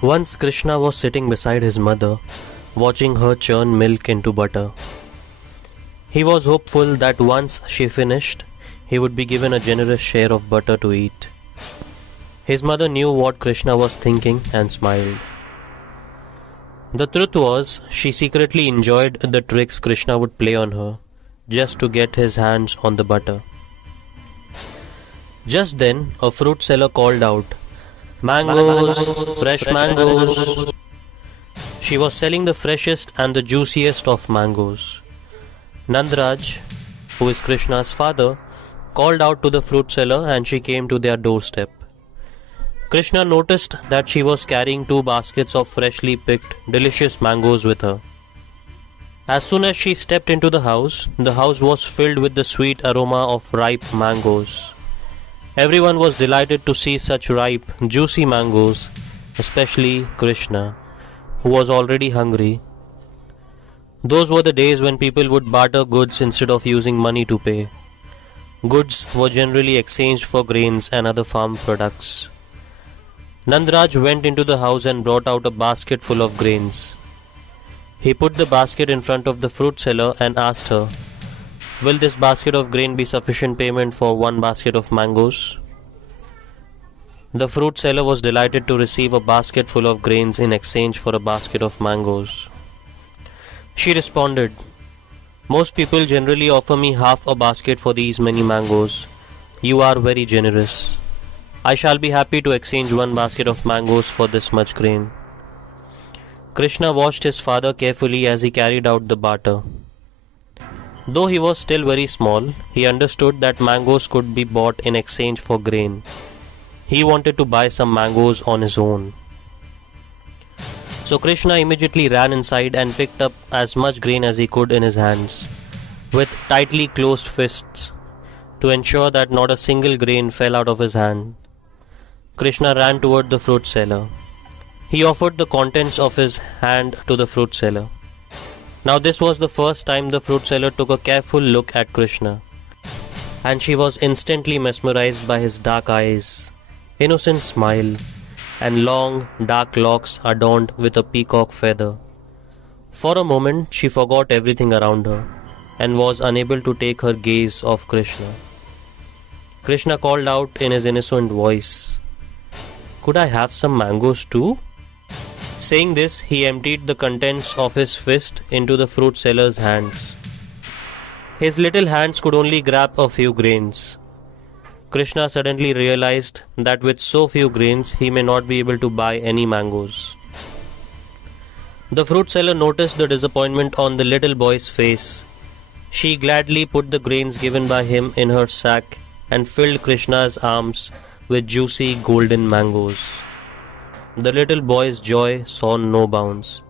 Once Krishna was sitting beside his mother, watching her churn milk into butter. He was hopeful that once she finished, he would be given a generous share of butter to eat. His mother knew what Krishna was thinking and smiled. The truth was, she secretly enjoyed the tricks Krishna would play on her, just to get his hands on the butter. Just then, a fruit seller called out, "Mangoes! Fresh mangoes!" She was selling the freshest and the juiciest of mangoes. Nandraj, who is Krishna's father, called out to the fruit seller and she came to their doorstep. Krishna noticed that she was carrying 2 baskets of freshly picked, delicious mangoes with her. As soon as she stepped into the house was filled with the sweet aroma of ripe mangoes. Everyone was delighted to see such ripe, juicy mangoes, especially Krishna, who was already hungry. Those were the days when people would barter goods instead of using money to pay. Goods were generally exchanged for grains and other farm products. Nandraj went into the house and brought out a basket full of grains. He put the basket in front of the fruit seller and asked her, "Will this basket of grain be sufficient payment for 1 basket of mangoes?" The fruit seller was delighted to receive a basket full of grains in exchange for a basket of mangoes. She responded, "Most people generally offer me half a basket for these many mangoes. You are very generous. I shall be happy to exchange 1 basket of mangoes for this much grain." Krishna watched his father carefully as he carried out the barter. Though he was still very small, he understood that mangoes could be bought in exchange for grain. He wanted to buy some mangoes on his own. So Krishna immediately ran inside and picked up as much grain as he could in his hands, with tightly closed fists, to ensure that not a single grain fell out of his hand. Krishna ran toward the fruit seller. He offered the contents of his hand to the fruit seller. Now this was the first time the fruit seller took a careful look at Krishna, and she was instantly mesmerized by his dark eyes, innocent smile, and long dark locks adorned with a peacock feather. For a moment she forgot everything around her, and was unable to take her gaze off Krishna. Krishna called out in his innocent voice, "Could I have some mangoes too?" Saying this, he emptied the contents of his fist into the fruit seller's hands. His little hands could only grab a few grains. Krishna suddenly realized that with so few grains, he may not be able to buy any mangoes. The fruit seller noticed the disappointment on the little boy's face. She gladly put the grains given by him in her sack and filled Krishna's arms with juicy golden mangoes. The little boy's joy saw no bounds.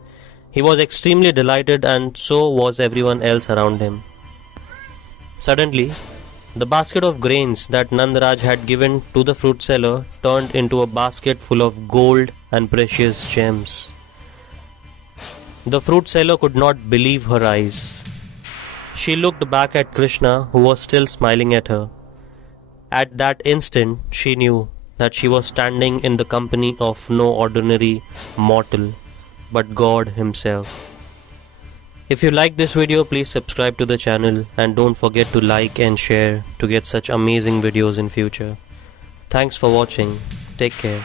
He was extremely delighted, and so was everyone else around him. Suddenly, the basket of grains that Nandraj had given to the fruit seller turned into a basket full of gold and precious gems. The fruit seller could not believe her eyes. She looked back at Krishna, who was still smiling at her. At that instant, she knew that she was standing in the company of no ordinary mortal, but God himself. If you like this video, please subscribe to the channel and don't forget to like and share to get such amazing videos in future. Thanks for watching. Take care.